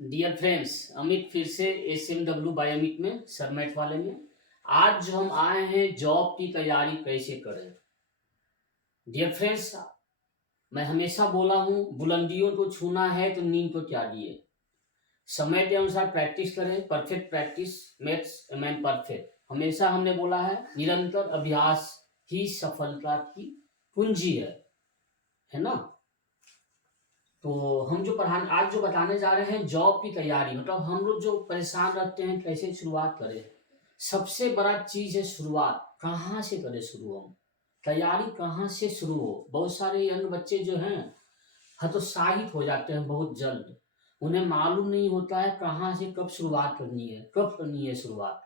Dear friends, Amit फिर से SMW bye Amit में सबमेट वाले में। आज जो हम आए हैं जॉब की तैयारी कैसे करें। डियर फ्रेंड्स, मैं हमेशा बोला हूँ बुलंदियों को छूना है तो नींद को त्यागिए। समय के अनुसार प्रैक्टिस करें। Perfect practice makes a man perfect. हमेशा हमने बोला है निरंतर अभ्यास ही सफलता की कुंजी है ना। तो हम जो पढ़ाने आज जो बताने जा रहे हैं जॉब की तैयारी, मतलब हम लोग जो परेशान रहते हैं कैसे शुरुआत करें। सबसे बड़ा चीज है शुरुआत। कहाँ से करें शुरू, हम तैयारी कहाँ से शुरू हो। बहुत सारे यंग बच्चे जो हैं हतोत्साहित हो जाते हैं बहुत जल्द। उन्हें मालूम नहीं होता है कहाँ से कब शुरुआत करनी है, कब करनी है शुरुआत।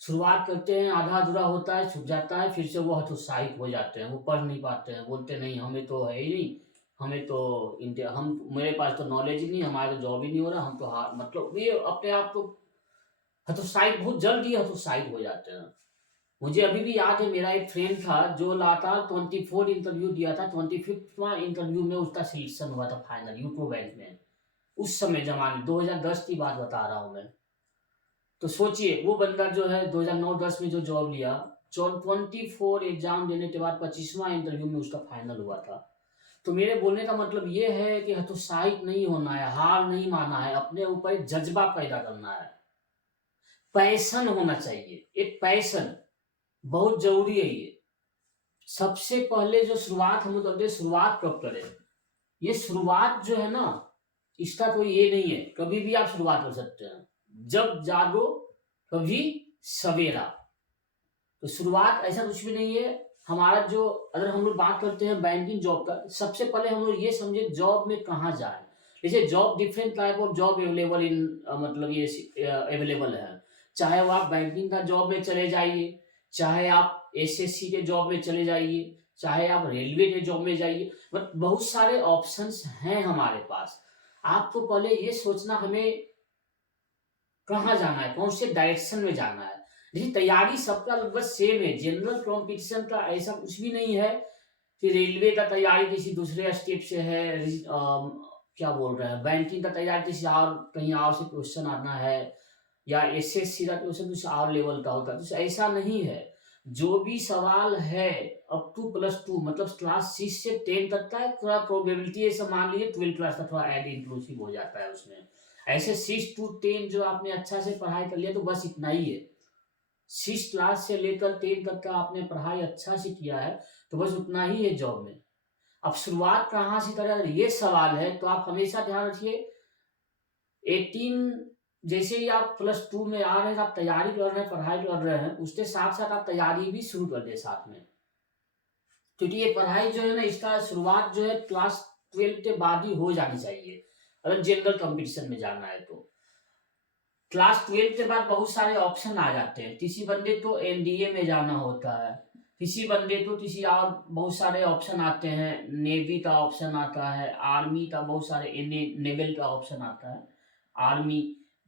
शुरुआत करते हैं, आधा अधूरा होता है, छूट जाता है, फिर से वो हतोत्साहित हो जाते हैं, वो पढ़ नहीं पाते हैं, बोलते नहीं हमें तो है ही नहीं, हमें तो इंडिया हम मेरे पास तो नॉलेज ही नहीं, हमारा तो जॉब ही नहीं हो रहा, हम तो मतलब ये अपने आप को हतोत्साहित बहुत जल्द ही हतोत्साहित हो जाते हैं। मुझे अभी भी याद है, मेरा एक फ्रेंड था जो लगातार 24 इंटरव्यू दिया था, 25वां इंटरव्यू में उसका सिलेक्शन हुआ था फाइनल यूको बैंक में। उस समय जमाने 2010 की बात बता रहा हूँ मैं। तो सोचिए वो बंदा जो है 2009-10 में जो जॉब लिया, 24 एग्जाम देने के बाद 25वां इंटरव्यू में उसका फाइनल हुआ था। तो मेरे बोलने का मतलब ये है कि हतोत्साहित नहीं होना है, हार नहीं मानना है, अपने ऊपर एक जज्बा पैदा करना है, पैशन होना चाहिए। एक पैशन बहुत जरूरी है ये। सबसे पहले जो शुरुआत हम लोग करते हैं, शुरुआत कब करें। ये शुरुआत जो है ना, इसका कोई ये नहीं है, कभी भी आप शुरुआत कर सकते हैं। जब जागो कभी सवेरा। तो शुरुआत ऐसा कुछ भी नहीं है। हमारा जो अगर हम लोग बात करते हैं बैंकिंग जॉब का, सबसे पहले हम लोग ये समझे जॉब में कहाँ जाए। जैसे job different type of job available in मतलब ये अवेलेबल है। चाहे वो आप बैंकिंग का जॉब में चले जाइए, चाहे आप SSC के जॉब में चले जाइए, चाहे आप रेलवे के जॉब में जाइए, बट बहुत सारे ऑप्शंस हैं हमारे पास। आपको पहले ये सोचना हमें कहाँ जाना है, कौन से डायरेक्शन में जाना है। देखिए तैयारी सबका लगभग सेम है, जनरल कंपटीशन का ऐसा कुछ भी नहीं है कि रेलवे का तैयारी किसी दूसरे स्टेट से है, क्या बोल रहे हैं, बैंकिंग का तैयारी किसी और कहीं और से क्वेश्चन आना है, या SSC का क्वेश्चन कुछ और लेवल का होता है। तो ऐसा नहीं है। जो भी सवाल है अप टू +2 मतलब क्लास 6 से 10 तक का है, थोड़ा प्रोबेबिलिटी ऐसा मान लीजिए 12 क्लास का थोड़ा ऐड इंक्लूसिव हो जाता है उसमें। ऐसे 6 to 10 जो आपने अच्छा से पढ़ाई कर लिया तो बस इतना ही है। 6 क्लास से लेकर 10 तक का आपने पढ़ाई अच्छा से किया है तो बस उतना ही है जॉब में। अब शुरुआत कहाँ से करें, अगर ये सवाल है तो आप हमेशा ध्यान रखिए 18 जैसे ही आप +2 में आ रहे हैं, आप तैयारी कर रहे हैं, पढ़ाई कर रहे हैं, उसके साथ साथ आप तैयारी भी शुरू कर दें साथ में। क्योंकि ये पढ़ाई जो है ना, इसका शुरुआत जो है क्लास 12 के बाद ही हो जानी चाहिए अगर जनरल कंपटीशन में जाना है तो। क्लास 12 के बाद बहुत सारे ऑप्शन आ जाते हैं। किसी बंदे को NDA में जाना होता है, किसी बंदे को किसी और बहुत सारे ऑप्शन आते हैं, नेवी का ऑप्शन आता है, आर्मी का बहुत सारे नेवल का ऑप्शन आता है, आर्मी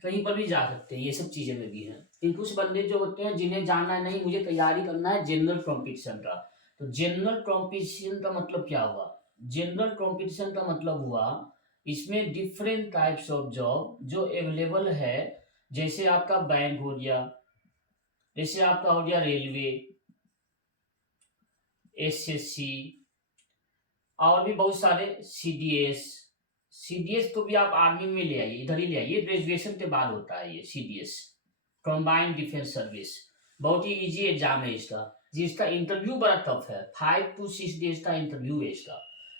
कहीं पर भी जा सकते हैं, ये सब चीजें में भी हैं। लेकिन कुछ बंदे जो होते हैं जिन्हें जाना है नहीं मुझे तैयारी करना है जनरल कॉम्पिटिशन का। तो जनरल कॉम्पिटिशन का मतलब क्या हुआ, जनरल कॉम्पिटिशन का मतलब हुआ इसमें डिफरेंट टाइप्स ऑफ जॉब जो अवेलेबल है। जैसे आपका बैंक हो गया, जैसे आपका हो गया रेलवे, SSC, और भी बहुत सारे CDS तो भी आप आर्मी में ले आइए, इधर ही ले आइए, ग्रेजुएशन के बाद होता है ये CDS, कंबाइंड डिफेंस सर्विस। बहुत ही इजी एग्जाम है इसका, जिसका इंटरव्यू बड़ा टफ है। 5 to 6 डेज का इंटरव्यू है इसका।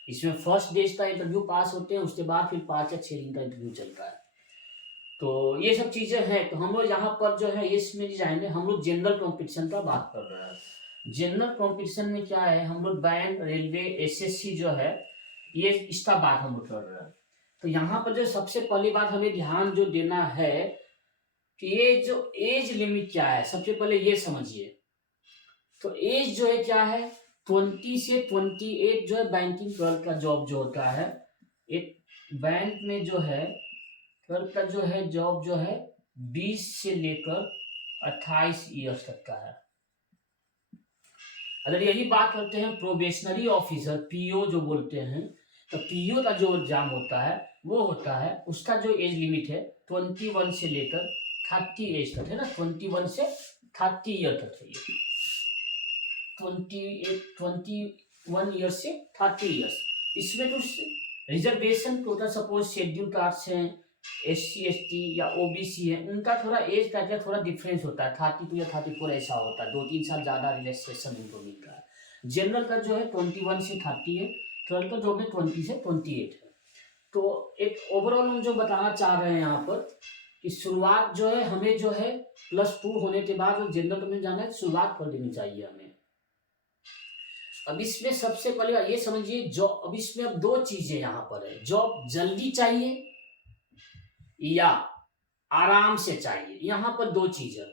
इसमें फर्स्ट डेज का इंटरव्यू पास होते हैं, उसके बाद फिर 5 या 6 दिन का इंटरव्यू चलता है। तो ये सब चीजें हैं। तो हम लोग यहाँ पर जो है इसमें जाएंगे, हम लोग जनरल कॉम्पिटिशन का बात कर रहे हैं। जनरल कॉम्पिटिशन में क्या है, हम लोग बैंक, रेलवे, SSC जो है ये इसका बात हम लोग कर रहे हैं। तो यहाँ पर जो सबसे पहली बात हमें ध्यान जो देना है कि ये जो एज लिमिट क्या है, सबसे पहले ये समझिए। तो एज जो है क्या है, 20 से 28 जो है बैंकिंग क्लर्क का जॉब जो होता है, एक बैंक में जो है क्लर्क का जो है जॉब जो है 20 से लेकर 28 ईयर्स तक का है। अगर यही बात करते हैं प्रोबेशनरी ऑफिसर, PO जो बोलते हैं, तो PO का जो एग्जाम होता है वो होता है, उसका जो एज लिमिट है 21 से लेकर 30 एज तक है ना, 21 से 30 ईयर तक है ये, 21 ईयर से 30 ईयर्स। इसमें तो reservation total suppose schedule caste हैं, SC ST या OBC है, उनका थोड़ा एज का थोड़ा डिफरेंस होता है, 32 या 34 ऐसा होता है, 2-3 साल ज़्यादा रिलैक्सेशन उनको मिलता है। जनरल का जो है 21 से 30 है, ट्वेल्थ का जो है 20 से 28 है। तो एक ओवरऑल हम जो बताना चाह रहे हैं यहाँ पर कि शुरुआत जो है हमें जो है +2 होने के बाद जनरल में जाना है, शुरुआत कर देनी चाहिए हमें। अब इसमें सबसे पहले ये समझिए, जॉब, अब इसमें अब दो चीजें यहाँ पर है, जॉब जल्दी चाहिए या आराम से चाहिए, यहाँ पर दो चीजें।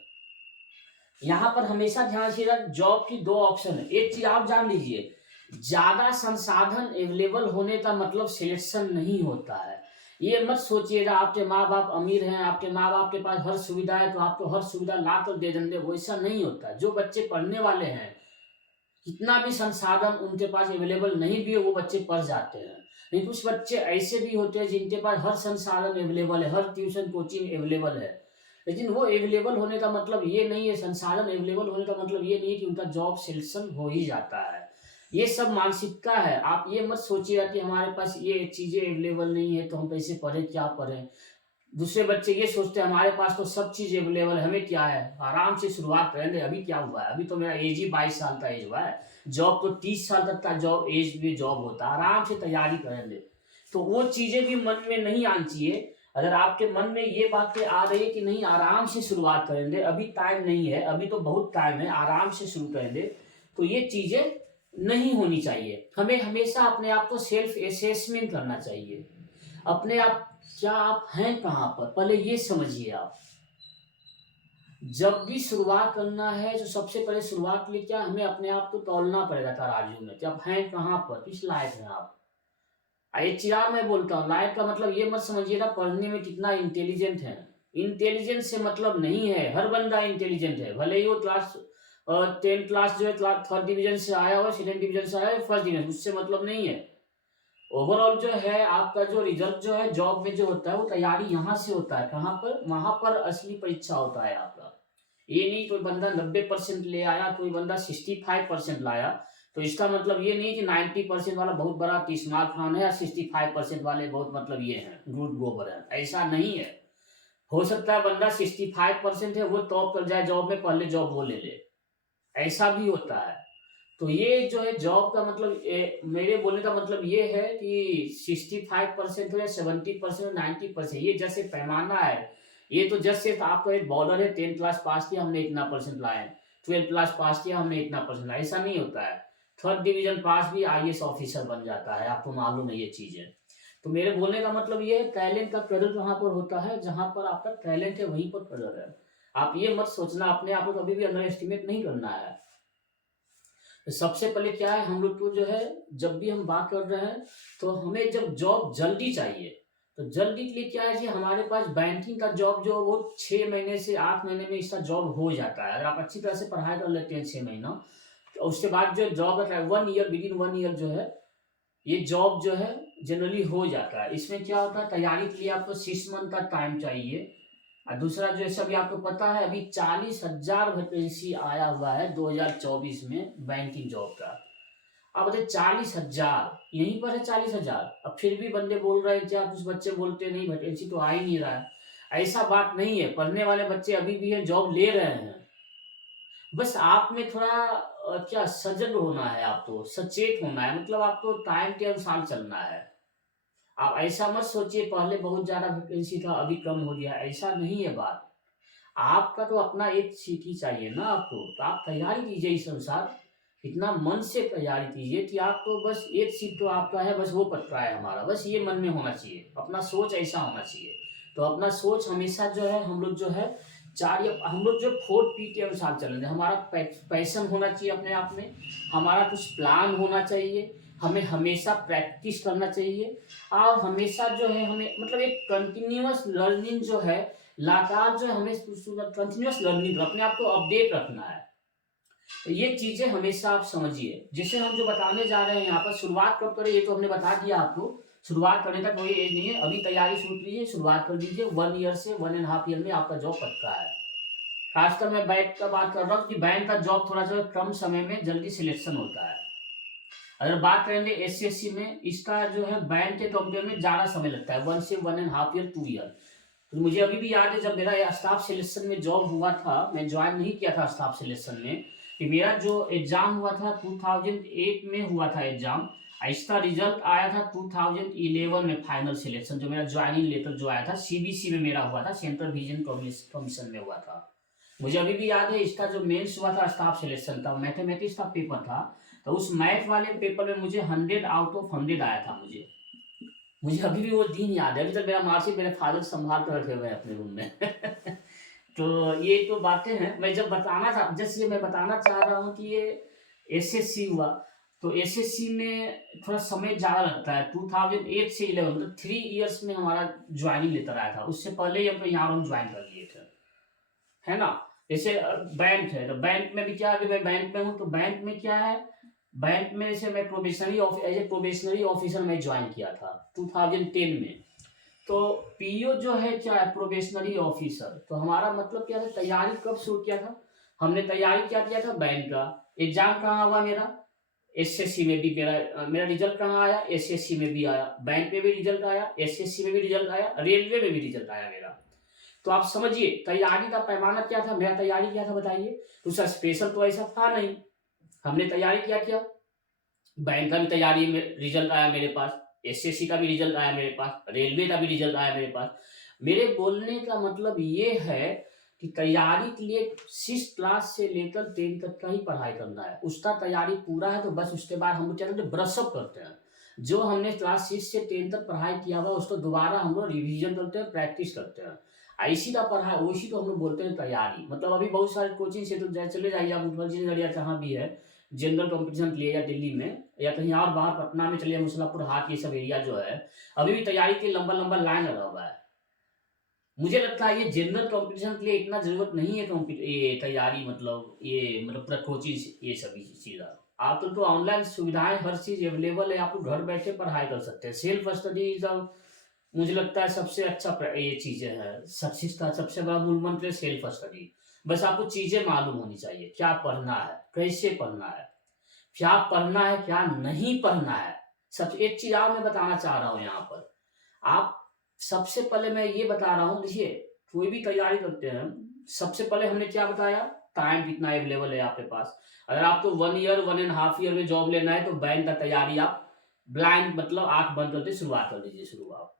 यहाँ पर हमेशा ध्यान से जॉब की दो ऑप्शन है। एक चीज आप जान लीजिए, ज्यादा संसाधन अवेलेबल होने का मतलब सिलेक्शन नहीं होता है। ये मत सोचिएगा आपके माँ बाप अमीर हैं, आपके माँ बाप के पास हर सुविधा है तो आपको हर सुविधा ला कर दे देंगे, वैसा नहीं होता। जो बच्चे पढ़ने वाले हैं, कितना भी संसाधन उनके पास अवेलेबल नहीं भी है, वो बच्चे पढ़ जाते हैं। लेकिन कुछ बच्चे ऐसे भी होते हैं जिनके पास हर संसाधन अवेलेबल है, हर ट्यूशन कोचिंग अवेलेबल है, लेकिन वो अवेलेबल होने का मतलब ये नहीं है, संसाधन अवेलेबल होने का मतलब ये नहीं है कि उनका जॉब सिलेक्शन हो ही जाता है। ये सब मानसिकता है। आप ये मत सोचिएगा कि हमारे पास ये चीजें अवेलेबल नहीं है तो हम कैसे पढ़ें, क्या पढ़ें। दूसरे बच्चे ये सोचते हैं हमारे पास तो सब चीज अवेलेबल है, हमें क्या है, आराम से शुरुआत करेंगे। अभी क्या हुआ है, अभी तो मेरा एज ही 22 साल का एज हुआ है, जॉब तो 30 साल तक का जॉब एज में जॉब होता है, आराम से तैयारी करेंगे। तो वो चीजें भी मन में नहीं आनी चाहिए। अगर आपके मन में ये बातें आ रही है कि नहीं आराम से शुरुआत करेंगे, अभी टाइम नहीं है, अभी तो बहुत टाइम है, आराम से शुरू करेंगे, तो ये चीजें नहीं होनी चाहिए। हमें हमेशा अपने आप को सेल्फ असेसमेंट करना चाहिए, अपने आप क्या आप हैं कहाँ पर, पहले ये समझिए। आप जब भी शुरुआत करना है तो सबसे पहले शुरुआत के लिए क्या, हमें अपने आप को तौलना पड़ेगा तराजू में कि आप हैं कहाँ पर, किस लायक हैं आप। एक चीज मैं बोलता हूँ, लायक का मतलब ये मत समझिएगा पढ़ने में कितना इंटेलिजेंट है। इंटेलिजेंस से मतलब नहीं है, हर बंदा इंटेलिजेंट है, भले ही वो क्लास 10 क्लास जो है थर्ड डिवीजन से आया हो, सेकेंड डिवीजन से आया हो, फर्स्ट डिवीजन, उससे मतलब नहीं है। ओवरऑल जो है आपका जो रिजल्ट जो है जॉब में जो होता है वो तैयारी यहाँ से होता है, कहाँ पर, वहां पर असली परीक्षा होता है आपका। ये नहीं कोई बंदा 90% ले आया, कोई बंदा 65% लाया, तो इसका मतलब ये नहीं कि 90% वाला बहुत बड़ा किस्मार खान है या 65% वाले बहुत मतलब ये हैं गुड गोबर है, ऐसा नहीं है। हो सकता है बंदा 65% है वो टॉप कर जाए जॉब में, पहले जॉब वो ले ले, ऐसा भी होता है। तो ये जो है जॉब का मतलब मेरे बोलने का मतलब ये है कि 65% हो या 70% 90%, ये जैसे पैमाना है। ये तो जैसे आपका एक बॉलर है, 10 क्लास पास किया हमने इतना परसेंट लाए, 12 क्लास पास किया हमने इतना परसेंट लाया, ऐसा नहीं होता है। थर्ड डिवीजन पास भी IAS ऑफिसर बन जाता है, आपको मालूम है ये चीजें। तो मेरे बोलने का मतलब ये है, टैलेंट का कदर वहां पर होता है, जहां पर आपका टैलेंट है वहीं पर कदर है। आप ये मत सोचना, अपने आप को कभी भी अंडर एस्टिमेट नहीं करना है। तो सबसे पहले क्या है, हम लोग को जो है जब भी हम बात कर रहे हैं तो हमें जब जॉब जल्दी चाहिए, तो जल्दी के लिए क्या है कि हमारे पास बैंकिंग का जॉब जो वो 6 महीने से 8 महीने में इसका जॉब हो जाता है, अगर आप अच्छी तरह से पढ़ाई कर लेते हैं 6 महीना, तो उसके बाद जो जॉब है 1 ईयर, विदिन 1 ईयर जो है ये जॉब जो है जनरली हो जाता है। इसमें क्या होता है, तैयारी के लिए आपको 6 मंथ का टाइम चाहिए। और दूसरा जो है सभी आपको पता है, अभी 40,000 वैकेंसी आया हुआ है 2024 में बैंकिंग जॉब का। अब बताइए 40,000 यहीं पर है, 40,000, अब फिर भी बंदे बोल रहे हैं क्या, कुछ बच्चे बोलते नहीं वैकेंसी तो आ ही नहीं रहा है। ऐसा बात नहीं है, पढ़ने वाले बच्चे अभी भी है, जॉब ले रहे हैं। बस आप में थोड़ा क्या सजग होना है, आपको सचेत होना है, मतलब आपको टाइम के अनुसार चलना है। आप ऐसा मत सोचिए पहले बहुत ज्यादा वैकेंसी था अभी कम हो गया, ऐसा नहीं है बात। आपका तो अपना एक सीट ही चाहिए ना आपको, तो आप तैयारी कीजिए इस अनुसार, इतना मन से तैयारी कीजिए कि आपको बस एक सीट तो आपका है, बस वो पक्का है हमारा, बस ये मन में होना चाहिए, अपना सोच ऐसा होना चाहिए। तो अपना सोच हमेशा जो है हम लोग जो है हम लोग जो 4P के अनुसार चलेंगे, हमारा पैशन होना चाहिए अपने आप में, हमारा कुछ प्लान होना चाहिए, हमें हमेशा प्रैक्टिस करना चाहिए, और हमेशा जो है हमें मतलब एक कंटिन्यूअस लर्निंग जो है, लगातार जो है हमें कंटिन्यूअस लर्निंग अपने आप को अपडेट रखना है। तो ये चीजें हमेशा आप समझिए। जैसे हम जो बताने जा रहे हैं यहाँ पर, शुरुआत कब करें ये तो हमने बता दिया आपको, शुरुआत करने का कोई एज नहीं है, अभी तैयारी शुरू कीजिए, शुरुआत कर दीजिए। 1 ईयर से 1.5 ईयर में आपका जॉब पक्का है। खासकर मैं बैंक का बात कर रहा हूँ कि बैंक का जॉब थोड़ा सा कम समय में जल्दी सिलेक्शन होता है। अगर बात करेंगे एससीएससी में, इसका जो है बैंक के कंपेयर में ज़्यादा समय लगता है, 1 से 1.5 ईयर 2 ईयर। तो मुझे अभी भी याद है जब मेरा स्टाफ सिलेक्शन में जॉब हुआ था, मैं ज्वाइन नहीं किया था स्टाफ सिलेक्शन में, कि मेरा जो एग्जाम हुआ था 2008 में हुआ था एग्जाम, इसका रिजल्ट आया था 2011 में फाइनल सिलेक्शन, जो मेरा ज्वाइनिंग लेटर जो आया था सीबीसी में मेरा हुआ था, सेंट्रल विजन कमीशन में हुआ था। मुझे अभी भी याद है इसका जो मेंस हुआ था स्टाफ सिलेक्शन था, मैथमेटिक्स का पेपर था, तो उस मैथ वाले पेपर में मुझे 100 आउट ऑफ 100 आया था। मुझे अभी भी वो दिन याद है, अभी तक मेरा मार्कशीट मेरे फादर संभाल कर रखे हुए हैं अपने रूम में तो ये तो बातें हैं। मैं जब बताना था, जैसे मैं बताना चाह रहा हूँ कि ये एसएससी हुआ, तो एसएससी में थोड़ा समय ज़्यादा लगता है। 2008 से 11 मतलब 3 इयर्स में हमारा ज्वाइनिंग लेटर आया था। उससे पहले ही हम तो यहाँ हम ज्वाइन कर लिए थे, है ना। जैसे बैंक है, तो बैंक में भी क्या, अभी मैं बैंक में हूँ, तो बैंक में क्या है, बैंक में जैसे मैं एज ए प्रोबेशनरी ऑफिसर मैं ज्वाइन किया था 2010 में। तो पीओ जो है क्या है, प्रोबेशनरी ऑफिसर। तो हमारा मतलब क्या था, तैयारी कब शुरू किया था हमने, तैयारी क्या किया था बैंक का। एग्जाम कहाँ हुआ मेरा, एसएससी में भी मेरा रिजल्ट कहाँ आया, एसएससी में भी आया, बैंक में भी रिजल्ट आया, एसएससी में भी रिजल्ट आया, रेलवे में भी रिजल्ट आया मेरा। तो आप समझिए तैयारी का पैमाना क्या था, मेरा तैयारी क्या था बताइए। तो सर स्पेशल तो ऐसा था नहीं, हमने तैयारी क्या किया, बैंक का भी तैयारी में रिजल्ट आया मेरे पास, एसएससी का भी रिजल्ट आया मेरे पास, रेलवे का भी रिजल्ट आया मेरे पास। मेरे बोलने का मतलब ये है कि तैयारी के लिए 6 क्लास से लेकर 10 तक का ही पढ़ाई करना है, उसका तैयारी पूरा है तो बस उसके बाद हम लोग क्या करते हैं, ब्रशअप करते हैं। जो हमने क्लास 6 से 10 तक पढ़ाई किया हुआ उसको दोबारा हम लोग रिविजन करते हैं, प्रैक्टिस करते हैं। ऐसी का पढ़ाई उसी को हम लोग बोलते हैं तैयारी। मतलब अभी बहुत सारे कोचिंग सेंटर चले जाइए आप, उत्कल या जहाँ भी है जनरल कॉम्पिटिशन के लिए, या दिल्ली में या कहीं और बाहर पटना में चलिए, मुसलापुर हाट, ये सब एरिया जो है अभी भी तैयारी के लंबा लंबा लाइन लगा हुआ है। मुझे लगता है ये जनरल कॉम्पिटिशन के लिए इतना जरूरत नहीं है ये तैयारी, मतलब ये मतलब कोचिंग ये सभी चीज़। आप तो ऑनलाइन सुविधाएं हर चीज़ अवेलेबल है, आप लोग घर बैठे पढ़ाई कर सकते हैं। सेल्फ स्टडी सब मुझे लगता है सबसे अच्छा ये चीज़ें है, सक्सेस का सबसे बड़ा मूल मंत्र है सेल्फ स्टडी। बस आपको चीज़ें मालूम होनी चाहिए, क्या पढ़ना है, कैसे पढ़ना है, क्या पढ़ना है, क्या नहीं पढ़ना है। सब एक चीज़ और मैं बताना चाह रहा हूँ यहाँ पर। आप सबसे पहले मैं ये बता रहा हूँ, देखिए कोई भी तैयारी करते हैं, सबसे पहले हमने क्या बताया, टाइम कितना अवेलेबल है आपके पास। अगर आपको 1 ईयर 1.5 ईयर में जॉब लेना है तो बैंक का तैयारी आप ब्लाइंड मतलब आंख बंद करके शुरुआत कर दीजिए। शुरुआत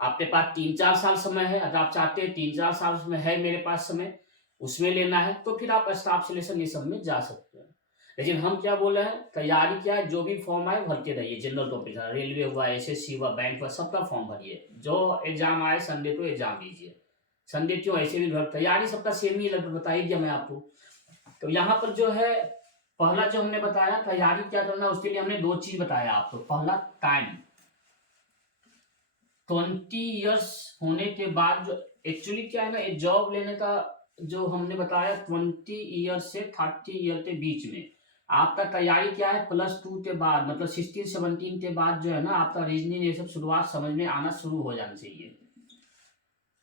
आपके पास 3-4 साल समय है, अगर आप चाहते हैं 3-4 साल में है मेरे पास समय, उसमें लेना है तो फिर आप स्टाफ सिलेक्शन ये सब में जा सकते हैं। लेकिन हम क्या बोल रहे हैं, तैयारी क्या है, जो भी फॉर्म आए भरते रहिए। जनरल कॉम्पिटिशन, रेलवे हुआ, एसएससी हुआ, बैंक हुआ, सबका फॉर्म भरिए। जो एग्जाम आए संडे को एग्जाम दीजिए। संडे क्यों, ऐसे भी घर तैयारी सबका सेम ही लगभग बता ही दिया मैं आपको। तो यहाँ पर जो है पहला जो हमने बताया तैयारी क्या करना, उसके लिए हमने 2 चीज बताया आपको। पहला टाइम, 20 इयर्स होने के बाद जो एक्चुअली क्या है ना, एक जॉब लेने का जो हमने बताया 20 ईयर से 30 ईयर के बीच में आपका तैयारी क्या है, +2 के बाद मतलब 16-17 के बाद जो है ना आपका रीजनिंग ये सब शुरुआत समझ में आना शुरू हो जाना चाहिए।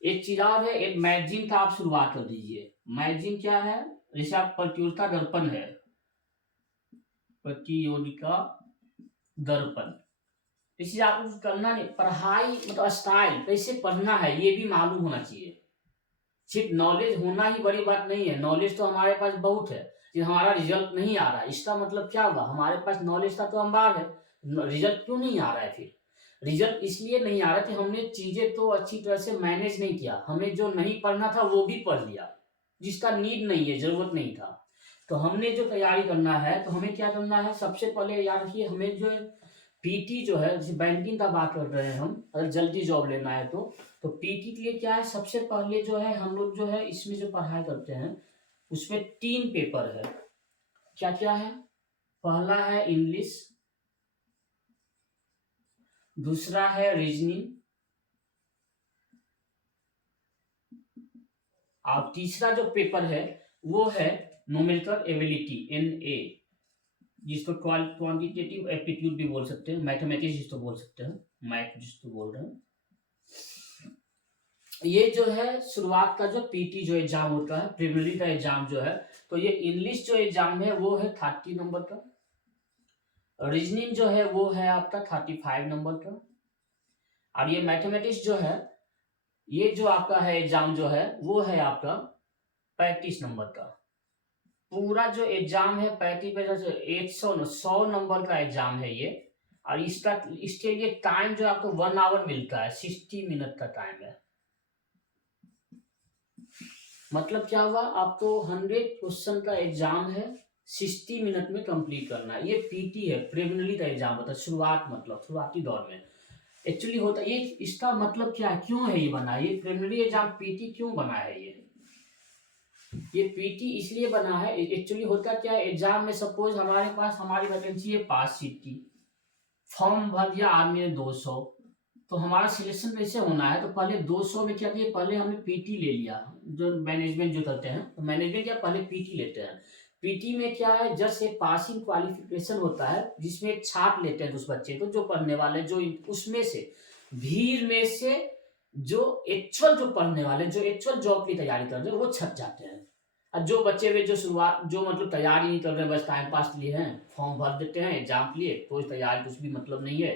एक चीज और है, एक मैगजीन का आप शुरुआत कर दीजिए। मैगजीन क्या है, जैसे आप प्रतियोगिता दर्पण है, प्रतियोगिता दर्पण, इसी आपको कुछ करना नहीं, पढ़ाई मतलब स्टाइल कैसे पढ़ना है ये भी मालूम होना चाहिए। सिर्फ नॉलेज होना ही बड़ी बात नहीं है, नॉलेज तो हमारे पास बहुत है, कि हमारा रिजल्ट नहीं आ रहा है इसका मतलब क्या हुआ, हमारे पास नॉलेज का तो अंबार है, रिजल्ट क्यों नहीं आ रहा है। फिर रिजल्ट इसलिए नहीं आ रहा कि हमने चीजें तो अच्छी तरह से मैनेज नहीं किया, हमने जो नहीं पढ़ना था वो भी पढ़ लिया, जिसका नीड नहीं है, जरूरत नहीं था। तो हमने जो तैयारी करना है तो हमें क्या करना है, सबसे पहले याद रखिए, हमें जो पीटी जो है, जैसे बैंकिंग का बात कर रहे हैं हम, अगर जल्दी जॉब लेना है तो पीटी के लिए क्या है, सबसे पहले जो है हम लोग जो है इसमें जो पढ़ाई करते हैं उसमें 3 पेपर है। क्या क्या है, पहला है इंग्लिश, दूसरा है रीजनिंग, और तीसरा जो पेपर है वो है न्यूमेरिकल एबिलिटी, NA, जिसको क्वांटिटेटिव एप्टीट्यूड भी बोल सकते हैं, मैथमेटिक्स जिसको बोल सकते हैं, मैं जिसको बोल रहा हूँ, ये जो है शुरुआत का जो पीटी जो एग्जाम होता है, प्रिलिमिनरी का एग्जाम जो है, तो ये इंग्लिश जो एग्जाम है वो है 30 नंबर का, रीजनिंग जो है वो है आपका 35 नंबर का, और ये मैथमेटिक्स जो है, ये जो आपका है एग्जाम जो है वो है आपका 35 नंबर का। पूरा जो एग्जाम है 35 पे 100 नंबर का एग्जाम है ये, और इसके लिए टाइम जो आपको 1 आवर मिलता है, 60 मिनट का टाइम है। मतलब क्या हुआ, आपको 100 क्वेश्चन का एग्जाम है, 60 मिनट में कंप्लीट करना है। ये पीटी है, प्रिलिमिनरी का एग्जाम होता है, शुरुआत मतलब शुरुआती दौर में एक्चुअली होता है। ये इसका मतलब क्या है, क्यों है ये बना, ये प्रिलिमिनरी एग्जाम पीटी क्यों बना है, ये पीटी इसलिए बना है। एक्चुअली होता क्या है, एग्जाम में सपोज हमारे पास हमारी वैकेंसी है 5 सीट की, फॉर्म भर दिया आदमी ने 200, तो हमारा सिलेक्शन कैसे होना है, तो पहले 200 में क्या किया, पहले हमने पीटी ले लिया, जो मैनेजमेंट जो करते हैं, तो मैनेजमेंट क्या पहले पीटी लेते हैं। पीटी में क्या है, जस्ट एक पासिंग क्वालिफिकेशन होता है, जिसमें एक छाप लेते हैं उस बच्चे को जो पढ़ने वाले, जो उसमें से भीड़ में से जो एक्चुअल जो पढ़ने वाले, जो एक्चुअल जॉब की तैयारी कर रहे हैं वो छप जाते हैं। और जो बच्चे वे जो शुरुआत जो मतलब तैयारी नहीं कर रहे, बस टाइम पास के लिए हैं, फॉर्म भर देते हैं एग्जाम के लिए, कोई तैयारी कुछ भी मतलब नहीं है,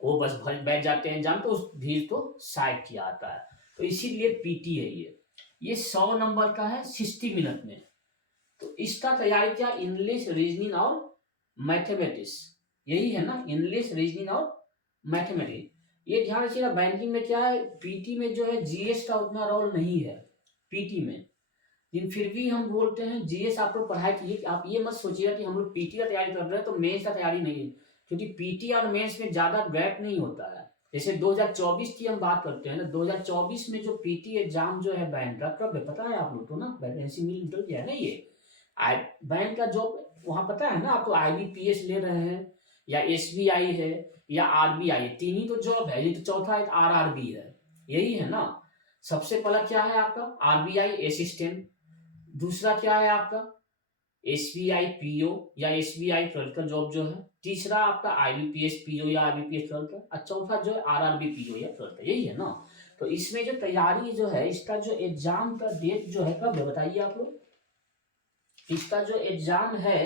वो बस भर बैठ जाते हैं एग्जाम, तो उस भीड़ को साइड किया आता है। तो इसीलिए पीटी है ये 100 नंबर का है, 60 मिनट में। तो इसका तैयारी क्या, इंग्लिश, रीजनिंग और मैथमेटिक्स, यही है ना, इंग्लिश, रीजनिंग और मैथमेटिक्स। ये ध्यान रखिएगा, बैंकिंग में क्या है, पीटी में जो है जीएस का उतना रोल नहीं है पीटी में, लेकिन फिर भी हम बोलते हैं जीएस आप लोग पढ़ाई कीजिए। आप ये मत सोचिएगा कि हम लोग पीटी का तैयारी कर रहे हैं तो मेंस का तैयारी नहीं है, क्योंकि पीटी और मेंस में ज्यादा गैप नहीं होता है। जैसे 2024 की हम बात करते हैं ना, 2024 में जो पीटी एग्जाम जो है बैंक का कब है पता है आप लोग को ना, वैकेंसी मिल निकल गया है ना, ये बैंक का जॉब वहां पता है ना आपको, आईबीपीएस ले रहे हैं या एसबीआई है या आरबीआई, तीन ही तो जॉब है, ये तो चौथा एक आरआरबी है, यही है ना। सबसे पहला क्या है आपका आरबीआई असिस्टेंट, दूसरा क्या है आपका एसबीआई पीओ या एसबीआई क्लर्क का जॉब जो है, तीसरा आपका आईबीपीएस पीओ या आईबीपीएस क्लर्क का, और चौथा जो है आरआरबी पीओ या क्लर्क का, यही है ना। तो इसमें जो तैयारी जो है, इसका जो एग्जाम का डेट जो है कब है बताइए आप लोग। इसका जो एग्जाम है,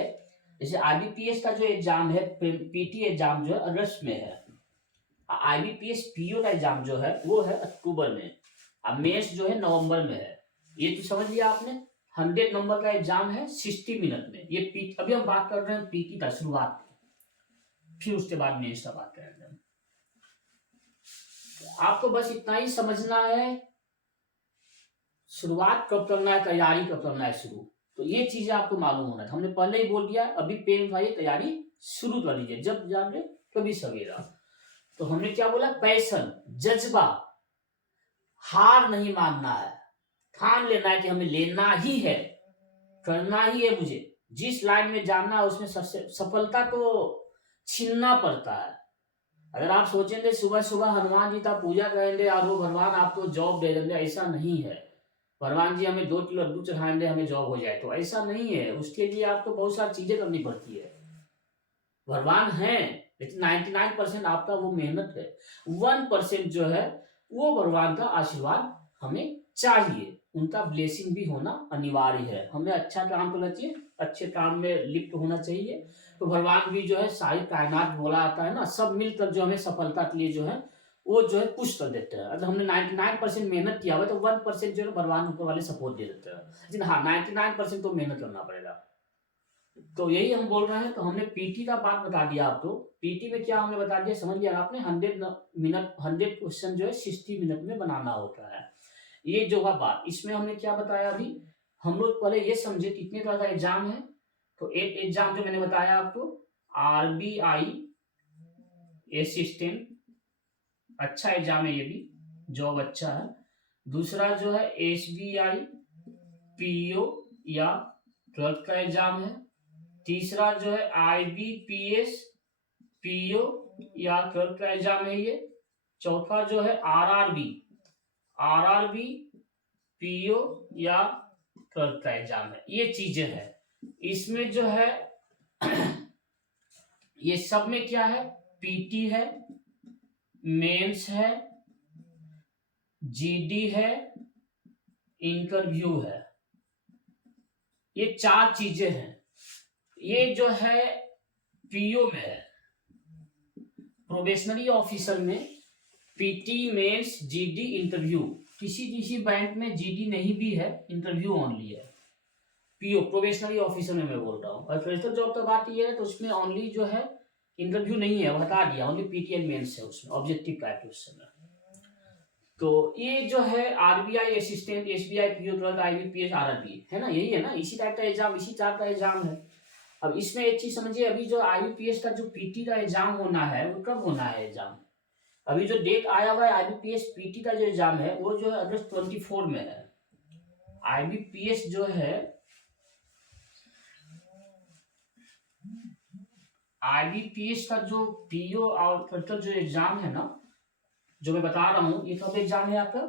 जैसे आईबीपीएस का जो एग्जाम है, पीटी एग्जाम जो है अगस्त में है, आईबीपीएस पीओ का एग्जाम जो है वो है अक्टूबर में, अब मेंस जो है नवंबर में है। ये तो समझ लिया आपने, 100 नंबर का एग्जाम है 60 मिनट में। ये पीटी, अभी हम बात कर रहे हैं पीटी का शुरुआत, फिर उसके बाद मेंस का बात करेंगे। आपको बस इतना ही समझना है, शुरुआत कब करना है, तैयारी कब करना है शुरू, तो ये चीजें आपको मालूम होना है। हमने पहले ही बोल दिया, अभी पेन उठाइए, तैयारी शुरू कर लीजिए, जब जाके कभी सवेरा। तो हमने क्या बोला, पैशन, जज्बा, हार नहीं मानना है, ठान लेना है कि हमें लेना ही है, करना ही है, मुझे जिस लाइन में जानना है उसमें सफलता तो छीनना पड़ता है। अगर आप सोचेंगे सुबह सुबह हनुमान जी का पूजा करेंगे और वो भगवान आपको जॉब दे देंगे, ऐसा नहीं है। भगवान जी हमें 2 किलो लड्डू चढ़ाएंगे हमें जॉब हो जाए, तो ऐसा नहीं है। उसके लिए आपको बहुत सारी चीजें करनी पड़ती है। भगवान है, लेकिन 99% आपका वो मेहनत है, 1% जो है वो भगवान का आशीर्वाद हमें चाहिए, उनका ब्लेसिंग भी होना अनिवार्य है। हमें अच्छा काम करना चाहिए, अच्छे काम में लिप्त होना चाहिए, तो भगवान भी जो है सारी कायनात बोला आता है ना, सब मिलकर जो हमें सफलता के लिए जो है वो जो है पुश कर देते हैं। अगर हमने 99% मेहनत किया हुआ तो 1% जो है भगवान ऊपर वाले सपोर्ट दे देते हैं, लेकिन हाँ 99% तो मेहनत करना पड़ेगा। तो यही हम बोल रहे हैं। तो हमने पीटी का बात बता दिया आपको, पीटी में क्या हमने बता दिया, समझ लिया आपने, 100 क्वेश्चन जो है 60 मिनट में बनाना होता है। ये जो है बात, इसमें हमने क्या बताया अभी, हम लोग पहले ये समझे कितने तरह का एग्जाम है। तो एक एग्जाम जो मैंने बताया आपको, आरबीआई असिस्टेंट, अच्छा एग्जाम है ये भी, जॉब अच्छा है। दूसरा जो है एसबीआई पीओ या क्लर्क का एग्जाम है। तीसरा जो है आईबीपीएस पीओ या क्लर्क का एग्जाम है ये। चौथा जो है आरआरबी पीओ या क्लर्क का एग्जाम है। ये चीजें हैं इसमें जो है ये सब में क्या है, पीटी है, मेंस है, जीडी है, इंटरव्यू है। ये 4 चीजें हैं। ये जो है पीओ में है, प्रोबेशनरी ऑफिसर में पीटी, मेंस, जीडी, इंटरव्यू। किसी किसी बैंक में जीडी नहीं भी है, इंटरव्यू ओनली है। पीओ प्रोबेशनरी ऑफिसर में मैं बोल रहा हूँ। और फ्रेशर जॉब का बात ये है तो उसमें ओनली जो है इंटरव्यू नहीं है, वो हटा दिया, ओनली पीटी एंड मेंस है उसमें, ऑब्जेक्टिव टाइप क्वेश्चन है। तो ये जो है RBI assistant, SBI PO, clerk, IBPS, RRB है ना, यही है ना, इसी टाइप का एग्जाम, इसी टाइप का एग्जाम है। अब इसमें एक चीज समझिए, अभी जो आईबीपीएस का जो पीटी का एग्जाम होना है वो कब होना है एग्जाम? अभी जो डेट आया हुआ है आईबीपीएस पीटी का जो एग्जाम है वो जो है अगस्त 24 में है। आईबीपीएस जो है, आईबीपीएस का जो पीओ और क्लर्क जो एग्जाम है ना, जो मैं बता रहा हूँ, ये कब एग्जाम है आपका?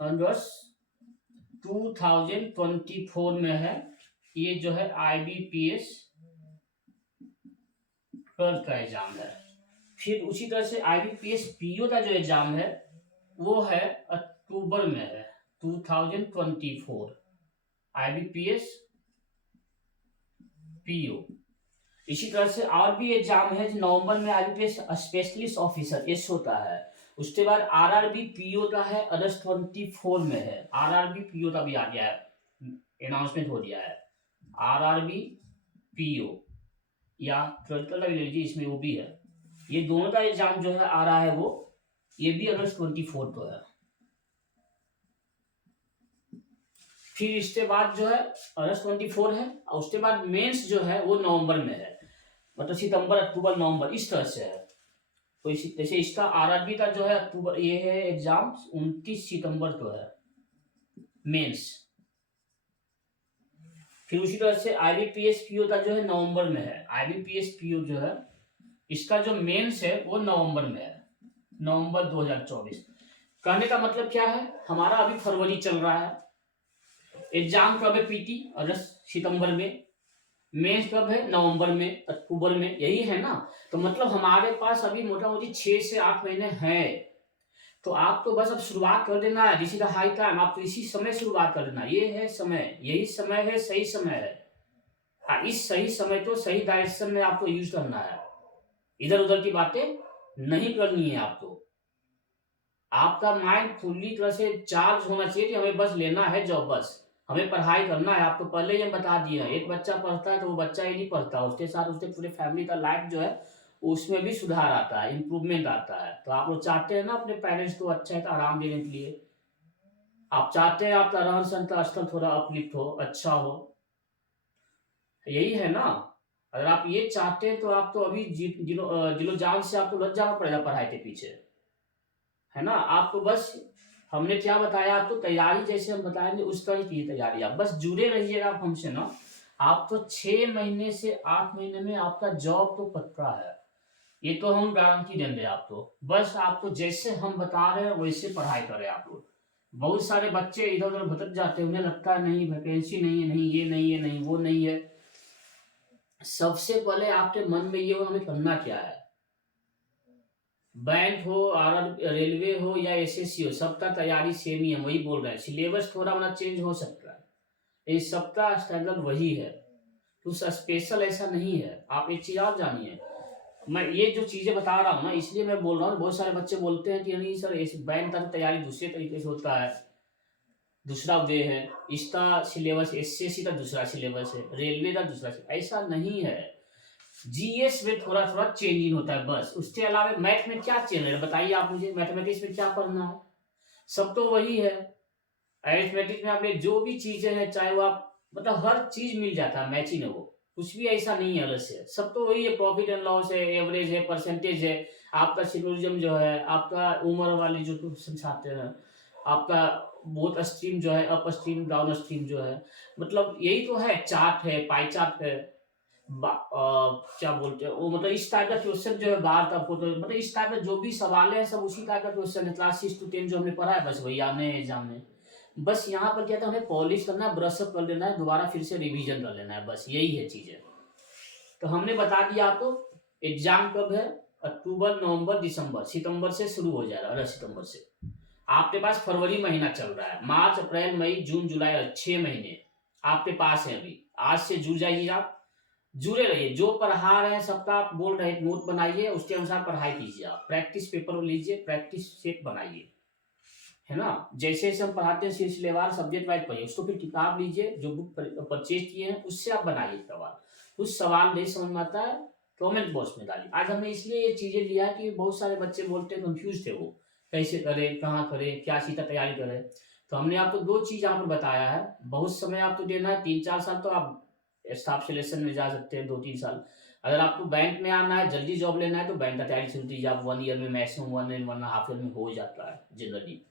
अगस्त 2024 में है। ये जो है आईबीपीएस क्लर्क का एग्जाम है। फिर उसी तरह से आईबीपीएस पीओ का जो एग्जाम है वो है अक्टूबर में है, 2024। IBPS PO. इसी तरह से और भी एग्जाम है जो नवंबर में आईबीपीएस स्पेशलिस्ट ऑफिसर एस होता है। उसके बाद आरआरबी पीओ का है, अगस्त 24 में है। आरआरबी पीओ का भी आ गया है, अनाउंसमेंट हो गया है। आरआरबी पीओ या क्लर्कल का भी ले लीजिए, इसमें वो भी है। ये दोनों का एग्जाम जो है आ रहा है वो, ये भी अगस्त 24 को है। फिर इसके बाद जो है अगस्त 24 है, और उसके बाद मेंस जो है वो नवंबर में है, मतलब सितंबर, अक्टूबर, नवंबर, इस तरह से है। तो इसी जैसे इसका आरआरबी का जो है अक्टूबर, ये है एग्जाम 29 सितंबर को है मेंस। फिर उसी तरह से आईबीपीएस पीओ का जो है नवंबर में है। आईबीपीएस पीओ जो है इसका जो मेंस है वो नवंबर में है, नवंबर 2024। कहने का मतलब क्या है, हमारा अभी फरवरी चल रहा है, एग्जाम कब है पीटी? अगस्त सितंबर में, मेंस कब है? नवंबर में, अक्टूबर में, यही है ना। तो मतलब हमारे पास अभी मोटा मोटी 6 से 8 महीने हैं। तो आप तो बस अब शुरुआत कर देना है, this is the high time, आप तो इसी समय शुरुआत कर देना, ये है समय, यही समय है, सही समय है। हाँ, इस सही समय को सही डायरेक्शन में आपको यूज करना है, इधर उधर की बातें नहीं करनी है आपको। आपका माइंड फुल्ली तरह से चार्ज होना चाहिए कि हमें बस लेना है जॉब, बस हमें पढ़ाई करना है। आपको पहले ही हम बता दिए हैं, एक बच्चा पढ़ता है तो वो बच्चा ही नहीं पढ़ता, उसके साथ उसके पूरे फैमिली का लाइफ जो है उसमें भी सुधार आता है, इम्प्रूवमेंट आता है। तो आप लोग चाहते हैं ना अपने पेरेंट्स को अच्छा एक आराम देने के लिए, आप चाहते हैं आपका रहन सहन का स्तर थोड़ा अपलिफ्ट हो, अच्छा हो, यही है ना। अगर आप ये चाहते हैं तो आप तो अभी दिलो जान से आपको लग जाना पड़ेगा पढ़ाई के पीछे, है ना। आपको बस हमने क्या बताया, आपको तैयारी जैसे हम बताएंगे उस तरह की तैयारी, आप बस जुड़े रहिएगा आप हमसे ना। आप तो 6 महीने से 8 महीने में आपका जॉब तो पक्का है, ये तो हम गारंटी देंगे आपको। बस आपको जैसे हम बता रहे हैं वैसे पढ़ाई करें आप लोग। बहुत सारे बच्चे इधर उधर भटक जाते हैं, उन्हें लगता है नहीं वैकेंसी नहीं है, नहीं ये नहीं है, नहीं वो नहीं है। सबसे पहले आपके मन में ये हो हमें करना क्या है। बैंक हो, आर रेलवे हो या एसएससी हो, सबका तैयारी सेम ही है, वही बोल रहे हैं। सिलेबस थोड़ा मोड़ा चेंज हो सकता है, ये सबका स्टैंडर्ड वही है, कुछ स्पेशल ऐसा नहीं है। आप एक चीज आप जानिए, मैं ये जो चीजें बता रहा हूँ ना इसलिए मैं बोल रहा हूँ। बहुत सारे बच्चे बोलते हैं कि नहीं सर, इस बैंक का तैयारी दूसरे तरीके से होता है, दूसरा वे है, इसका सिलेबस एसएससी का दूसरा सिलेबस है, रेलवे का दूसरा ऐसा नहीं है। जीएस में थोड़ा थोड़ा चेंजिंग होता है बस, उसके अलावा मैथ में क्या चेंज है बताइए आप मुझे, मैथमेटिक्स में क्या पढ़ना है, सब तो वही है। अरिथमेटिक में आपने जो भी चीजें हैं, चाहे वो आप मतलब हर चीज मिल जाता है मैचिंग है, वो कुछ भी ऐसा नहीं है अलग से, सब तो वही है। प्रॉफिट एंड लॉस है, एवरेज है, परसेंटेज है, आपका सिलोजिज्म जो है, आपका उम्र वाले जो क्वेश्चन आते हैं, आपका बोथ स्ट्रीम जो है, अप स्ट्रीम डाउन स्ट्रीम जो है, मतलब यही तो है। चार्ट है, पाई चार्ट है, क्या बोलते हैं वो, मतलब इस टाइप का क्वेश्चन जो है बाहर का फोटो, मतलब इस टाइप का जो भी सवाल है सब उसी टाइप का क्वेश्चन है। क्लास 6 to 10 जो हमने पढ़ा है बस वही आने एग्जाम में। बस यहाँ पर क्या था, हमें पॉलिश करना है, ब्रश अप कर लेना है, दोबारा फिर से रिवीजन कर लेना है, बस यही है चीजें। तो हमने बता दिया आपको एग्जाम कब है? अक्टूबर, नवंबर, दिसंबर, सितंबर से शुरू हो जाएगा, 18 सितंबर से। आपके पास फरवरी महीना चल रहा है, मार्च, अप्रैल, मई, जून, जुलाई, 6 महीने आपके पास है अभी। आज से जुड़ जाइए, आप जुड़े रहिए। जो पढ़ा रहे हैं सबका आप बोल रहे हैं, नोट बनाइए, उसके अनुसार पढ़ाई कीजिए। आप प्रैक्टिस पेपर लीजिए, प्रैक्टिस सेट बनाइए, है ना। जैसे जैसे हम पढ़ाते हैं सिलसिलेवार सब्जेक्ट वाइज पढ़िए, उसको फिर किताब लीजिए, जो बुक परचेज किए हैं उससे आप बनाइए सवाल। कुछ सवाल नहीं समझ में आता है, कमेंट बॉक्स में डालिए। आज हमने इसलिए ये चीजें लिया कि बहुत सारे बच्चे बोलते कंफ्यूज थे, वो कैसे करें, कहाँ करें, क्या चीज का तैयारी करें। तो हमने आपको दो चीज यहाँ पर बताया है। बहुत समय आपको देना है, 3-4 साल तो आप स्टाफ सिलेक्शन में जा सकते हैं, 2-3 साल। अगर आपको बैंक में आना है, जल्दी जॉब लेना है, तो बैंक का तैयारी शुरू कीजिए। आप 1 ईयर में, मैक्सिमम 1.5 ईयर में हो जाता है जनरली।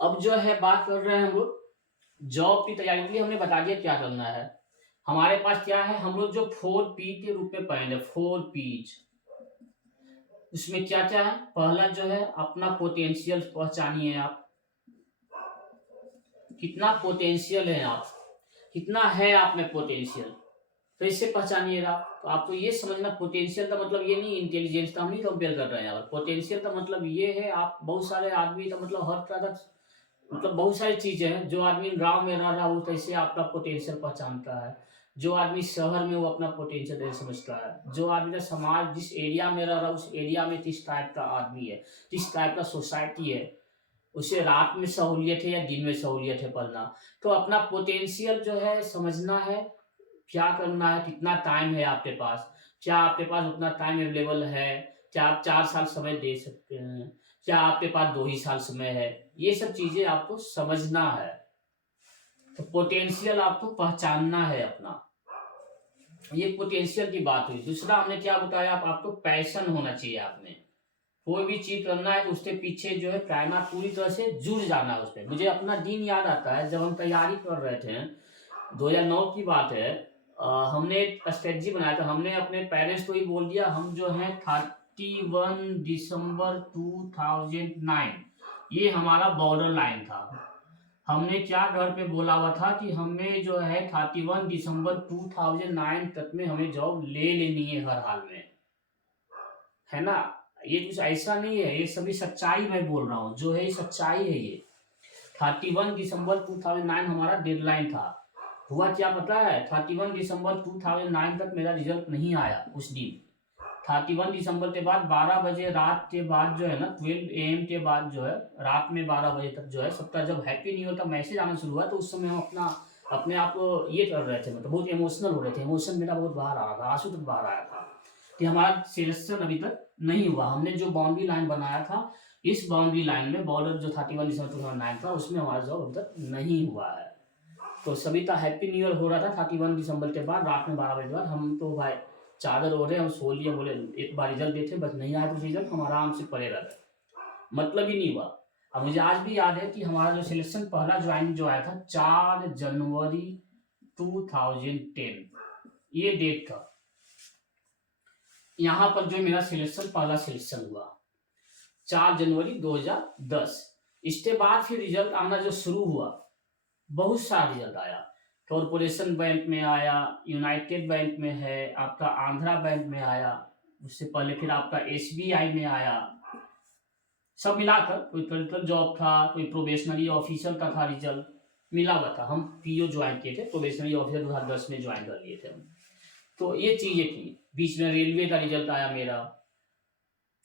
अब जो है बात कर रहे हैं हम लोग जॉब की तैयारी के लिए। हमने बता दिया क्या करना है। हमारे पास क्या है, हम लोग जो 4P के रूप में पढ़ेंगे, 4P's। उसमें क्या क्या है? पहला जो है अपना पोटेंशियल पहचानिए आप, कितना पोटेंशियल है आप, कितना है आप में पोटेंशियल, कैसे पहचानिएगा? तो आपको ये समझना, पोटेंशियल का मतलब ये नहीं इंटेलिजेंस का हम नहीं कंपेयर कर रहे हैं। पोटेंशियल का मतलब ये है, आप बहुत सारे आदमी का मतलब हर तरह का, मतलब बहुत सारी चीजें हैं। जो आदमी गांव में रह रहा हो कैसे अपना पोटेंशियल पहचानता है, जो आदमी शहर में वो अपना पोटेंशियल समझता है, जो आदमी का समाज जिस एरिया में रह रहा है उस एरिया में किस टाइप का आदमी है, किस टाइप का सोसाइटी है, उसे रात में सहूलियत है या दिन में सहूलियत है पढ़ना। तो अपना पोटेंशियल जो है समझना है, क्या करना है, कितना टाइम है आपके पास, क्या आपके पास उतना टाइम अवेलेबल है, क्या आप 4 साल समय दे सकते हैं, क्या आपके पास 2 ही साल समय है, ये सब चीजें आपको समझना है। तो पोटेंशियल आपको पहचानना है अपना, ये पोटेंशियल की बात हुई। दूसरा हमने क्या बताया, आपको पैशन होना चाहिए। आपने कोई भी चीज करना है तो उसके पीछे जो है कहना, पूरी तरह से जुड़ जाना है उस पर। मुझे अपना दिन याद आता है, जब हम तैयारी कर रहे थे, 2009 की बात है। हमने एक स्ट्रेटजी बनाया था। हमने अपने पेरेंट्स को ही बोल दिया, हम जो है 31 दिसंबर 2009, ये हमारा बॉर्डर लाइन था। हमने क्या घर पे बोला हुआ था कि हमें जो है 31 दिसंबर 2009 तक में हमें जॉब ले लेनी है हर हाल में, है ना। ये कुछ ऐसा नहीं है, ये सभी सच्चाई मैं बोल रहा हूँ, जो है ये सच्चाई है। ये 31 दिसंबर 2009 हमारा डेडलाइन था। हुआ क्या पता है, 31 दिसंबर 2009 तक मेरा रिजल्ट नहीं आया उस दिन। 31 दिसंबर के बाद 12 बजे रात के बाद जो है ना, 12 AM के बाद जो है, रात में 12 बजे तक जो है सबका जब हैप्पी न्यू ईयर का मैसेज आना शुरू हुआ, तो उस समय हम अपने आप को ये कर रहे थे, मतलब बहुत इमोशनल हो रहे थे। इमोशन मेरा बहुत बाहर आ रहा था, आंसू तक बाहर आया था कि हमारा सिलेक्शन अभी तक नहीं हुआ। हमने जो बाउंड्री लाइन बनाया था, इस बाउंड्री लाइन में बॉर्डर जो 31 दिसंबर 2009 था, उसमें हमारा जॉब अभी तक नहीं हुआ है। तो सभी का हैप्पी न्यू ईयर हो रहा था 31 दिसंबर के बाद, रात में 12 बजे के बाद। हम तो भाई चादर ओढ़े, हम सो लिए, बोले एक बार रिजल्ट देखे, बस नहीं आया तो रिजल्ट हम आराम से पड़े रह गए, मतलब ही नहीं हुआ। अब मुझे आज भी याद है कि हमारा जो सिलेक्शन पहला ज्वाइनिंग जो आया था 4 जनवरी 2010, ये डेट था। यहाँ पर जो मेरा सिलेक्शन, पहला सिलेक्शन हुआ 4 जनवरी 2010। इसके बाद फिर रिजल्ट आना जो शुरू हुआ, बहुत सारा रिजल्ट आया। कॉरपोरेशन बैंक में आया, यूनाइटेड बैंक में है, आपका आंध्रा बैंक में आया, उससे पहले फिर आपका SBI में आया। सब मिलाकर कोई क्लरिकल जॉब था, कोई प्रोबेशनरी ऑफिसर का था, रिजल्ट मिला हुआ था। हम PO ज्वाइन किए थे, प्रोबेशनरी ऑफिसर 2010 में ज्वाइन कर लिए थे हम। तो ये चीजें थी। बीच में रेलवे का रिजल्ट आया मेरा,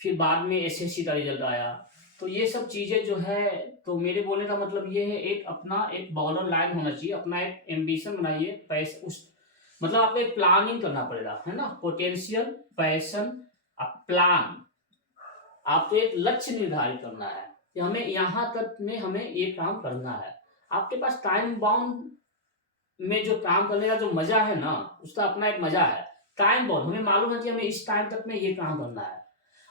फिर बाद में SSC का रिजल्ट आया। तो ये सब चीजें जो है, तो मेरे बोलने का मतलब ये है, एक अपना एक बॉर्डर लाइन होना चाहिए, अपना एक एम्बिशन बनाइए। पैसे उस मतलब आपको एक प्लानिंग करना पड़ेगा, है ना। Potential, passion, plan. आपको एक लक्ष्य निर्धारित करना है कि हमें यहाँ तक में हमें ये काम करना है। आपके पास टाइम बाउंड में जो काम करने का जो मजा है ना, उसका अपना एक मजा है। टाइम बाउंड, हमें मालूम है कि हमें इस टाइम तक में ये काम करना है।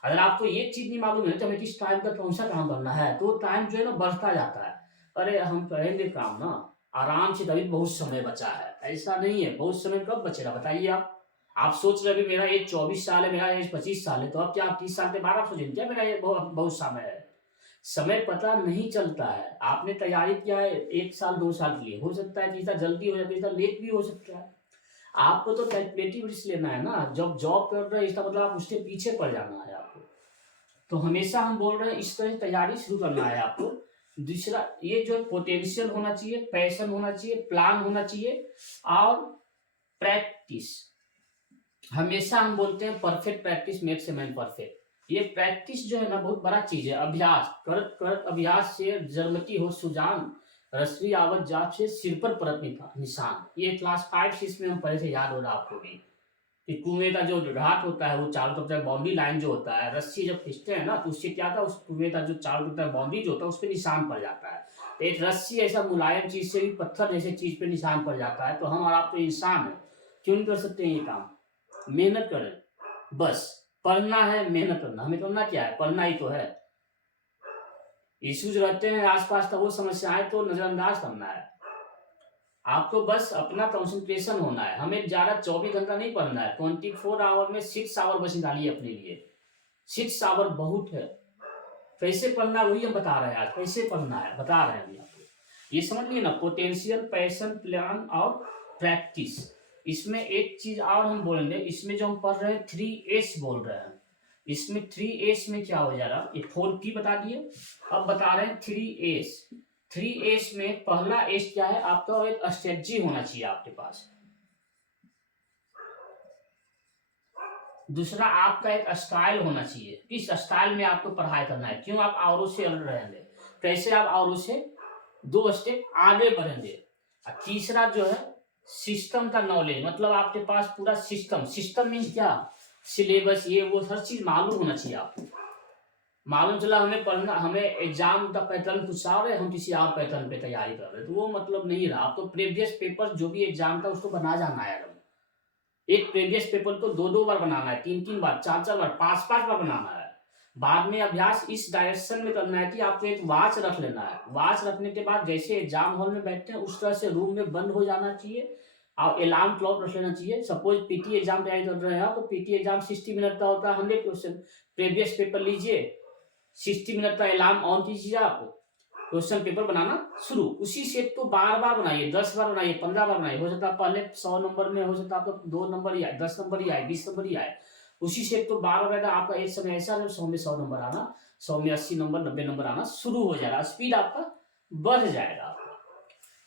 अगर आपको ये चीज नहीं मालूम है तो हमें किस टाइम तक कौन सा काम करना है, तो टाइम जो है ना बढ़ता जाता है। अरे हम करेंगे काम ना आराम से, तभी बहुत समय बचा है। ऐसा नहीं है, बहुत समय कब बचेगा बताइए आप सोच रहे अभी मेरा एज 24 साल है, मेरा एज 25 साल है, तो अब क्या आप 30 साल के बाद आप सोचेंगे क्या मेरा ये बहुत बहुत समय है? समय पता नहीं चलता है। आपने तैयारी किया है 1 साल 2 साल के लिए, हो सकता है तीसरा जल्दी हो जाए, तीसरा लेट भी हो सकता है। आपको तो कैलकुलेटिव रिस्क लेना है ना। जब जॉब कर रहे हैं इसका मतलब आप उसके पीछे पड़ जाना है आपको। तो हमेशा हम बोल रहे हैं इस तरह से तैयारी शुरू करना है आपको। दूसरा ये जो पोटेंशियल होना चाहिए, पैशन होना चाहिए, प्लान होना चाहिए और प्रैक्टिस। हमेशा हम बोलते हैं perfect practice makes a man perfect. ये प्रैक्टिस जो है ना बहुत बड़ा चीज है। अभ्यास करत करत अभ्यास से जरमती हो सुजान, रसरी आवत जात से सिर पर परत निशान। ये क्लास 5 6 में हम पढ़े थे, याद होगा आपको भी। कि कुएं का जो घाट होता है वो चारों तरफ बाउंड्री लाइन जो होता है, रस्सी जब खींचते हैं ना तो उससे क्या था, उस कुएं का जो चारों तरफ बाउंड्री जो होता है उस पर निशान पड़ जाता है। तो एक रस्सी ऐसा मुलायम चीज से भी पत्थर जैसे चीज पे निशान पड़ जाता है। तो हम और आप तो इंसान है, क्यों नहीं कर सकते हैं ये काम? मेहनत करें, बस पढ़ना है, मेहनत करना। हमें करना क्या है, पढ़ना ही तो है। इश्यूज रहते हैं आसपास, तो वो समस्याएं तो नजरअंदाज करना है। आपको बस अपना कंसंट्रेशन होना है। हमें ज्यादा 24 घंटा नहीं पढ़ना है, 24 आवर में 6 आवर बस निकालिए अपने लिए। 6 आवर बहुत है। कैसे पढ़ना है वही हम बता रहे हैं आज, कैसे पढ़ना है बता रहे हैं अभी आपको। ये समझ लिए ना, पोटेंशियल, पैशन, प्लान और प्रैक्टिस। इसमें एक चीज और हम बोलेंगे, इसमें जो हम पढ़ रहे हैं 3S बोल रहे हैं। इसमें 3S में क्या हो जा रहा, ये 4P बता दिए, अब बता रहे हैं 3S। 3S में पहला एस क्या है आपका, एक स्ट्रेटजी होना चाहिए आपके पास। दूसरा आपका एक स्टाइल होना चाहिए, किस स्टाइल में आपको पढ़ाई करना है, क्यों आप औरों से अलग रहेंगे, कैसे आप औरों से 2 स्टेप आगे बढ़ेंगे। और तीसरा जो है सिस्टम का नॉलेज, मतलब आपके पास पूरा सिस्टम। सिस्टम मीन्स क्या, सिलेबस, ये वो हर चीज मालूम होना चाहिए आपको। मालूम चला हमें पढ़ना, हमें एग्जाम का पैटर्न कुछ और है, हम किसी और पैटर्न पे तैयारी कर रहे हैं, तो वो मतलब नहीं रहा। आप तो प्रीवियस पेपर जो भी एग्जाम था उसको बना जाना है। एक प्रीवियस पेपर को 2 2 बार बनाना है, 3 3 बार, 4 4 बार, 5 5 बार बनाना है। बाद में अभ्यास इस डायरेक्शन में करना है कि आपको एक वॉच रख लेना है। वॉच रखने के बाद जैसे एग्जाम हॉल में बैठते हैं उस तरह से रूम में बंद हो जाना चाहिए और अलार्म क्लॉक रख लेना चाहिए। सपोज पीटी एग्जाम तैयारी कर रहे हैं तो पीटी एग्जाम 60 मिनट का होता है, 100 क्वेश्चन। प्रीवियस पेपर लीजिए, 60 मिनट का अलार्म ऑन कीजिए, आप क्वेश्चन पेपर बनाना शुरू। उसी सेट को बार बार बनाइए, 10 बार बनाइए, 15 बार बनाइए। हो सकता है पहले 100 नंबर में, हो सकता है आपको 2 नंबर ही आए, 10 नंबर ही आए, 20 नंबर ही आए। उसी सेट को बार बार आपका एक समय ऐसा जब 100 में 100 नंबर आना, 100 में 80 नंबर, 90 नंबर आना शुरू हो जाएगा, स्पीड आपका बढ़ जाएगा आपका।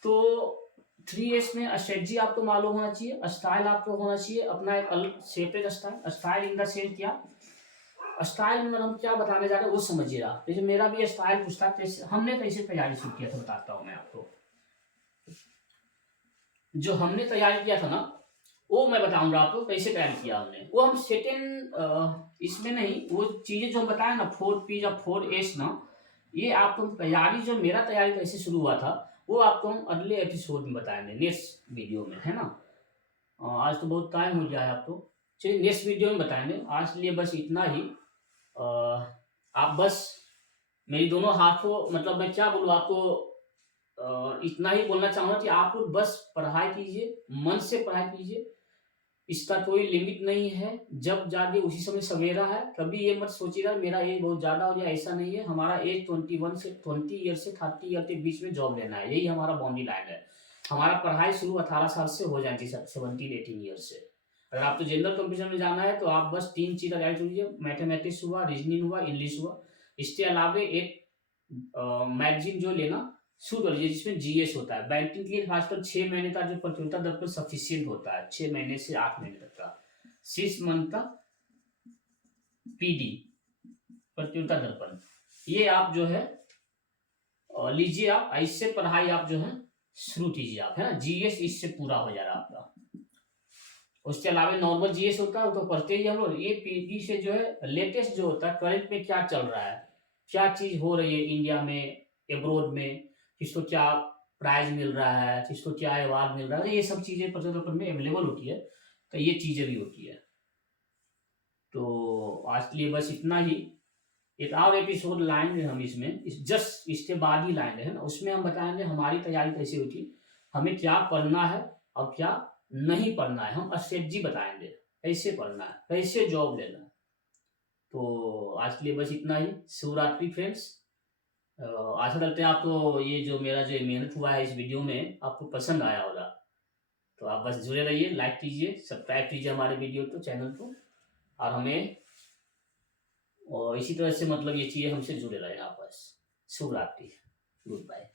तो 3S में स्ट्रेटजी आपको मालूम होना चाहिए, स्टाइल आपको होना चाहिए अपना एक अलग separate style. Style in the sense क्या, स्टाइल में हम क्या बताने जा रहे हैं वो समझिएगा। जैसे मेरा भी स्टाइल कुछ था, कैसे हमने कैसे तैयारी शुरू किया था बताता हूँ मैं आपको। जो हमने तैयारी किया था ना वो मैं बताऊंगा आपको कैसे तैयारी किया हमने। वो हम सेकेंड इसमें नहीं, वो चीजें जो हम बताए ना 4P या 4S ना, ये आपको तैयारी, जो मेरा तैयारी कैसे शुरू हुआ था वो आपको हम अगले एपिसोड में बताएंगे, नेक्स्ट वीडियो में, है ना। आज तो बहुत टाइम हो गया है आपको, चलिए नेक्स्ट वीडियो में बताएंगे। आज के लिए बस इतना ही। आप बस मेरी दोनों हाथों, मतलब मैं क्या बोलूँ आपको, इतना ही बोलना चाहूंगा कि आप लोग बस पढ़ाई कीजिए, मन से पढ़ाई कीजिए। इसका कोई लिमिट नहीं है, जब जागे उसी समय सवेरा है। कभी ये मत सोचिएगा मेरा एज बहुत ज्यादा हो गया, ऐसा नहीं है। हमारा एज 21 से 20 ईयर से 30 ईयर के बीच में जॉब लेना है, यही हमारा बाउंड्री लाइन है। हमारा पढ़ाई शुरू 18 साल से हो जाएगी, 17 18 ईयर से। अगर आपको जनरल कंपटीशन में जाना है तो आप बस 3 चीज तैयारी कीजिए, मैथमेटिक्स हुआ, रीजनिंग हुआ, इंग्लिश हुआ। इसके अलावा एक मैगजीन जो लेना शुरू कर लीजिए जिसमें जीएस होता है। बैंकिंग के लिए खासकर 6 महीने का जो प्रतियोगिता दर्पण सफिशियंट होता है, 6 महीने से 8 महीने तक का, 6 मंथ का पीडी प्रतियोगिता दर्पण, ये आप जो है लीजिए। आप इससे पढ़ाई आप जो है शुरू कीजिए आप, है ना। जीएस इससे पूरा हो जा रहा है आपका। उसके अलावा नॉर्मल जीएस होता है तो पढ़ते ही हम लोग। ये पीडी से जो है लेटेस्ट जो होता है, करंट में क्या चल रहा है, क्या चीज हो रही है इंडिया में, एब्रोड में, किसको क्या प्राइज मिल रहा है, किसको क्या अवार्ड मिल रहा है, तो ये सब चीजें प्रतियोगिता में अवेलेबल होती है। तो ये चीजें भी होती है। तो आज के लिए बस इतना ही। एक और एपिसोड लाएंगे हम इसमें, जस्ट इसके बाद ही लाएंगे, है ना। उसमें हम बताएंगे हमारी तैयारी कैसे हुई थी, हमें क्या पढ़ना है और क्या नहीं पढ़ना है। हम स्ट्रेटजी बताएंगे कैसे पढ़ना है, कैसे जॉब लेना है। तो आज के लिए बस इतना ही। शिवरात्रि फ्रेंड्स। आशा करते हैं आपको ये जो मेरा जो मेहनत हुआ है इस वीडियो में आपको पसंद आया होगा। तो आप बस जुड़े रहिए, लाइक कीजिए, सब्सक्राइब कीजिए हमारे वीडियो को, चैनल को, और हमें और इसी तरह से मतलब ये चीज़ें हमसे जुड़े रहें आप बस। शुभ रात्रि, गुड बाय।